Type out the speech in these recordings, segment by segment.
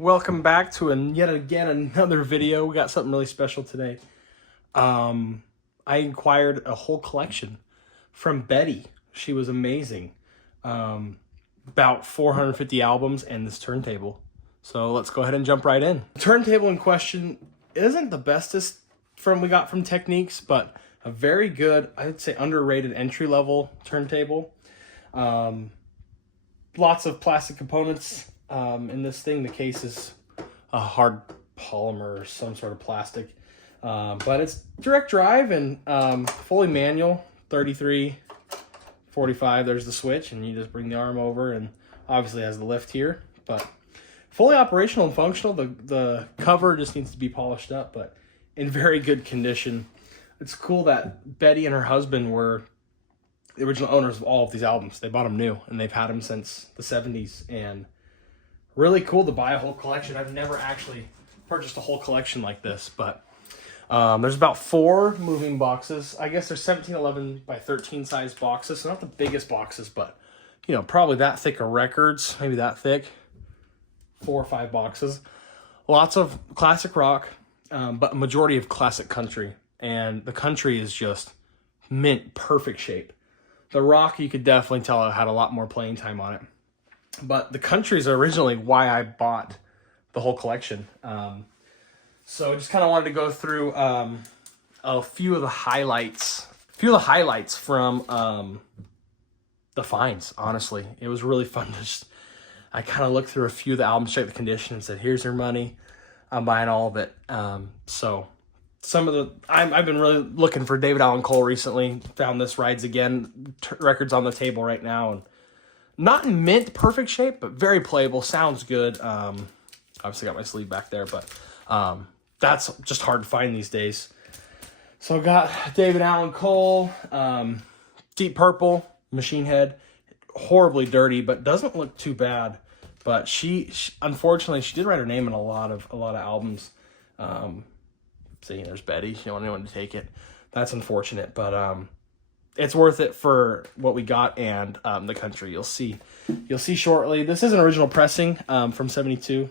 Welcome back to yet again another video. We got something really special today. I acquired a whole collection from Betty. She was amazing. About 450 albums and this turntable. So let's go ahead and jump right in. The turntable in question isn't the bestest we got from Techniques, but a very good, I'd say underrated entry-level turntable. Lots of plastic components. In this thing, the case is a hard polymer or some sort of plastic, but it's direct drive and fully manual. 33, 45, there's the switch, and you just bring the arm over, and obviously has the lift here, but fully operational and functional. The cover just needs to be polished up, but in very good condition. It's cool that Betty and her husband were the original owners of all of these albums. They bought them new, and they've had them since the 70s, and really cool to buy a whole collection. I've never actually purchased a whole collection like this, but there's about 4 moving boxes. I guess there's 1711 by 13 size boxes. So not the biggest boxes, but you know, probably that thick of records, maybe that thick. 4 or 5 boxes. Lots of classic rock, but a majority of classic country. And the country is just mint perfect shape. The rock, you could definitely tell it had a lot more playing time on it. But the countries are originally why I bought the whole collection. So I just kind of wanted to go through a few of the highlights. From the finds, honestly. It was really fun to I kind of looked through a few of the albums, checked the condition, and said, here's your money. I'm buying all of it. So some of I've been really looking for David Allan Coe recently. Found this Rides Again records on the table right now, and not in mint perfect shape, but very playable. Sounds good. Obviously got my sleeve back there, but that's just hard to find these days. So I got David Allan Coe, Deep Purple, Machine Head. Horribly dirty, but doesn't look too bad. But she unfortunately, she did write her name in a lot of albums. See, there's Betty. She don't want anyone to take it. That's unfortunate, but it's worth it for what we got and the country. You'll see shortly. This is an original pressing from '72,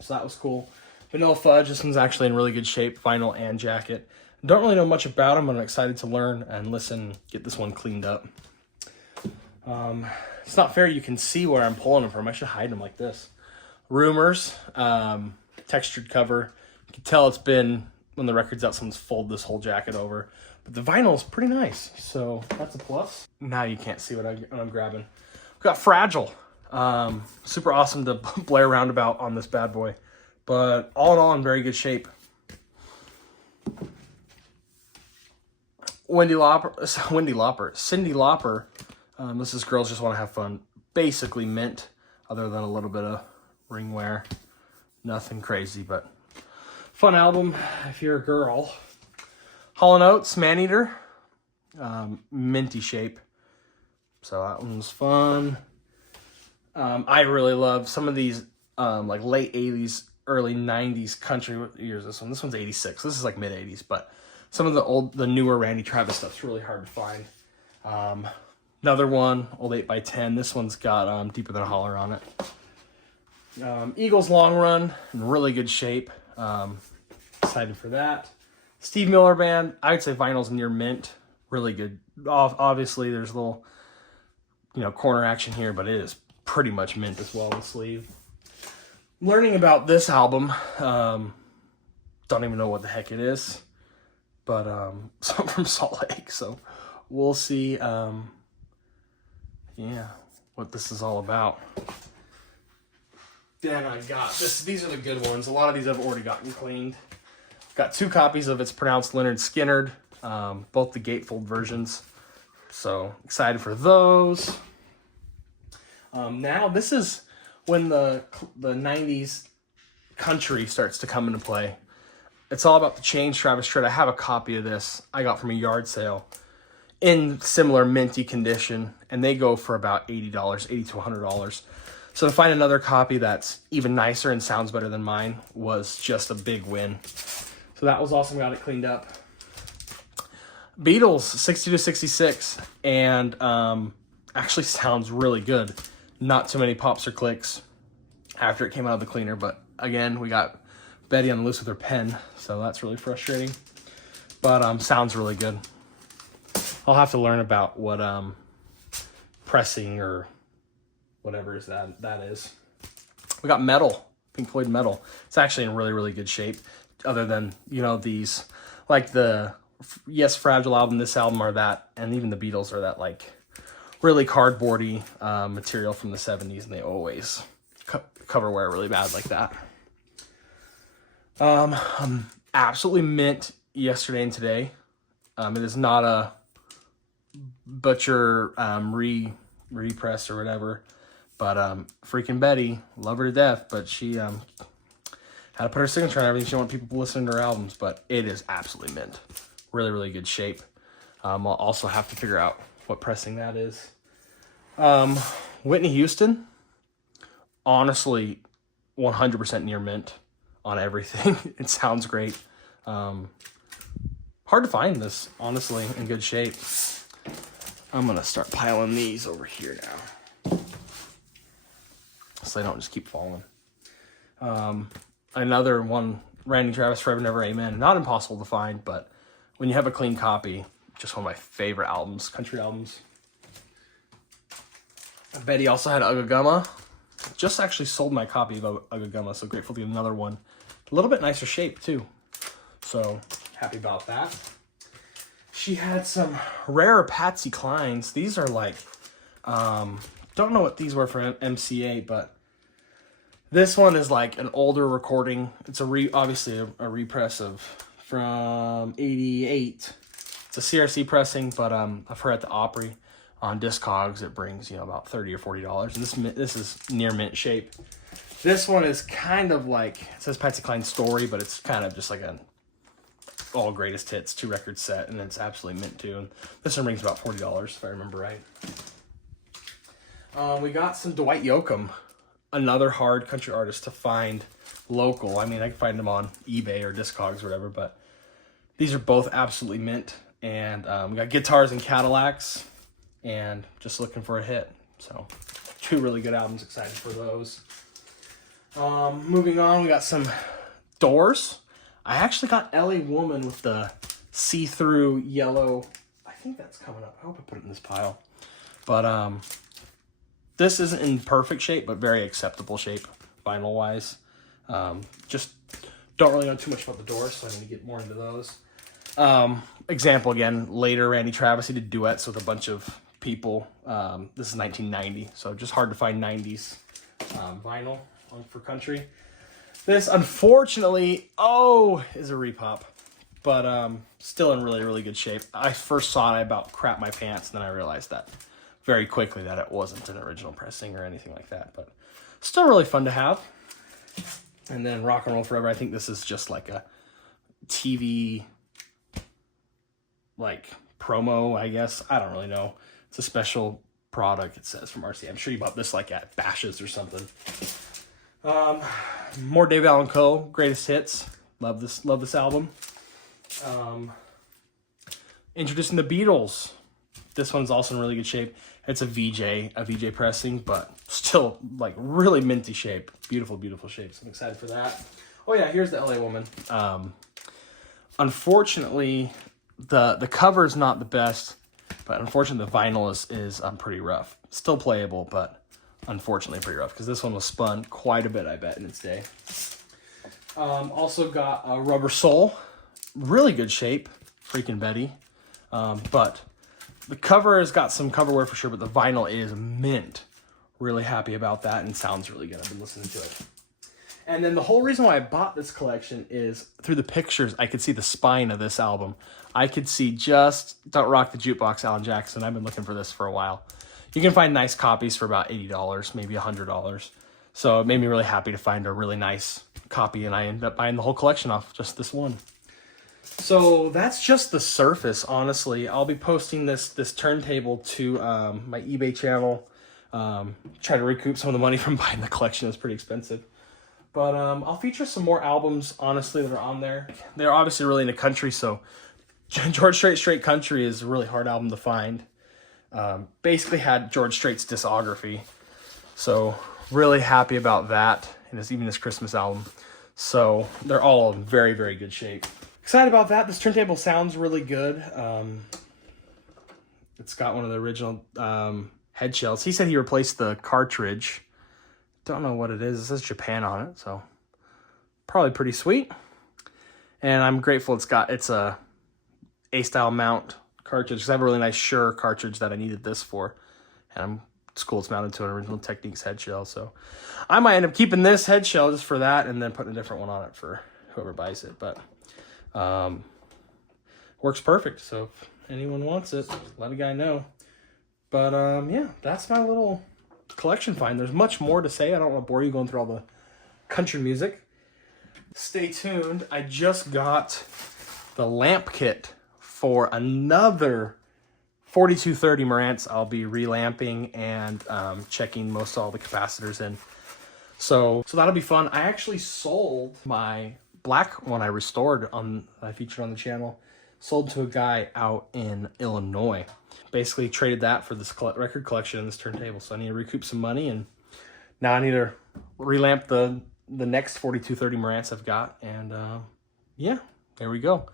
so that was cool. Vanilla Fudge. This one's actually in really good shape, vinyl and jacket. Don't really know much about them, but I'm excited to learn and listen. Get this one cleaned up. It's not fair. You can see where I'm pulling them from. I should hide them like this. Rumors. Textured cover. You can tell it's been, when the record's out, someone's folded this whole jacket over. But the vinyl is pretty nice, so that's a plus. Now you can't see what I'm grabbing. We've got Fragile. Super awesome to play around about on this bad boy. But all in all, in very good shape. Cyndi Lauper. This is Girls Just Want to Have Fun. Basically mint, other than a little bit of ring wear. Nothing crazy, but fun album if you're a girl. Hall & Oates, Maneater. Minty shape. So that one was fun. I really love some of these like late 80s, early 90s country. What year is this one? This one's 86. This is like mid 80s, but some of the newer Randy Travis stuff's really hard to find. Another one, old 8x10. This one's got Deeper Than a Holler on it. Eagles Long Run, in really good shape. Excited for that. Steve Miller Band, I would say vinyl's near mint. Really good. Obviously, there's a little, corner action here, but it is pretty much mint as well, the sleeve. Learning about this album, don't even know what the heck it is, but something from Salt Lake, so we'll see. What this is all about. Then I got this. These are the good ones. A lot of these I've already gotten cleaned. Got 2 copies of It's Pronounced Leonard Skinnerd, both the gatefold versions. So excited for those. Now this is when the 90s country starts to come into play. It's all about the change Travis Tritt. I have a copy of this I got from a yard sale in similar minty condition, and they go for about $80, $80 to $100. So to find another copy that's even nicer and sounds better than mine was just a big win. So that was awesome. Got it cleaned up. Beatles, 60 to 66, and actually sounds really good. Not too many pops or clicks. after it came out of the cleaner. But again, we got Betty on the loose with her pen, so that's really frustrating. But sounds really good. I'll have to learn about what pressing or whatever is that is. We got Metal, Pink Floyd Metal. It's actually in really, really good shape. Other than, you know, these, like the Yes Fragile album, this album are that, and even the Beatles are that, like, really cardboardy material from the 70s, and they always cover wear really bad like that. I'm absolutely mint yesterday and today. It is not a butcher repress or whatever, but freaking Betty, love her to death, but she had to put her signature on everything. She didn't want people listening to her albums, but it is absolutely mint. Really, really good shape. I'll also have to figure out what pressing that is. Whitney Houston, honestly, 100% near mint on everything. It sounds great. Hard to find this, honestly, in good shape. I'm going to start piling these over here now, so they don't just keep falling. Another one, Randy Travis, Forever Never Amen. Not impossible to find, but when you have a clean copy, just one of my favorite albums, country albums. Betty also had Ugagumma. Just actually sold my copy of Ugagumma, so grateful to get another one. A little bit nicer shape, too. So, happy about that. She had some rare Patsy Clines. These are like, don't know what these were for MCA, but this one is like an older recording. It's obviously a repress from 88. It's a CRC pressing, but I've heard at the Opry on Discogs it brings, you know, about $30 or $40. And this is near mint shape. This one is kind of like, it says Patsy Cline Story, but it's kind of just like an all greatest hits 2-record set, and it's absolutely mint too. And this one brings about $40 if I remember right. We got some Dwight Yoakam, another hard country artist to find local. I mean, I can find them on eBay or Discogs or whatever, but these are both absolutely mint. And we got Guitars and Cadillacs, and just looking for a hit. So 2 really good albums, excited for those. Moving on, we got some Doors. I actually got LA Woman with the see-through yellow. I think that's coming up. I hope I put it in this pile. But this isn't in perfect shape, but very acceptable shape, vinyl-wise. Just don't really know too much about the Doors, so I need to get more into those. Example again, later Randy Travis, he did duets with a bunch of people. This is 1990, so just hard to find 90s vinyl for country. This, unfortunately, is a repop, but still in really, really good shape. I first saw it, I about crapped my pants, and then I realized that very quickly that it wasn't an original pressing or anything like that, but still really fun to have. And then Rock and Roll Forever, I think this is just like a TV, like, promo, I guess. I don't really know. It's a special product, it says, from RCA. I'm sure you bought this, like, at Bash's or something. More Dave Allen Coe, greatest hits. Love this album. Introducing the Beatles. This one's also in really good shape. It's a VJ pressing, but still like really minty shape. Beautiful, beautiful shape. So I'm excited for that. Oh yeah, here's the LA Woman. Unfortunately, the cover is not the best, but unfortunately the vinyl is pretty rough. Still playable, but unfortunately pretty rough because this one was spun quite a bit, I bet, in its day. Also got a Rubber Soul, really good shape, freaking Betty. But the cover has got some cover wear for sure, but the vinyl is mint. Really happy about that, and sounds really good. I've been listening to it. And then the whole reason why I bought this collection is through the pictures, I could see the spine of this album. I could see just Don't Rock the Jukebox, Alan Jackson. I've been looking for this for a while. You can find nice copies for about $80, maybe $100. So it made me really happy to find a really nice copy, and I ended up buying the whole collection off just this one. So that's just the surface, honestly. I'll be posting this turntable to my eBay channel. Try to recoup some of the money from buying the collection. It was pretty expensive. But I'll feature some more albums, honestly, that are on there. They're obviously really into country, so George Strait Straight Country is a really hard album to find. Basically had George Strait's discography. So Really happy about that, and even this Christmas album. So they're all in very, very good shape. Excited about that. This turntable sounds really good. It's got one of the original head shells. He said he replaced the cartridge. Don't know what it is. It says Japan on it, so probably pretty sweet. And I'm grateful it's a A-style mount cartridge, because I have a really nice Shure cartridge that I needed this for. And it's cool, it's mounted to an Original Techniques head shell. So I might end up keeping this head shell just for that, and then putting a different one on it for whoever buys it. But works perfect. So if anyone wants it, let a guy know. But yeah, that's my little collection find. There's much more to say. I don't want to bore you going through all the country music. Stay tuned. I just got the lamp kit for another 4230 Marantz. I'll be relamping and checking most all the capacitors in. So that'll be fun. I actually sold my black one I restored I featured on the channel. Sold to a guy out in Illinois. Basically traded that for this record collection and this turntable. So I need to recoup some money, and now I need to relamp the next 4230 Marantz I've got. And yeah, there we go.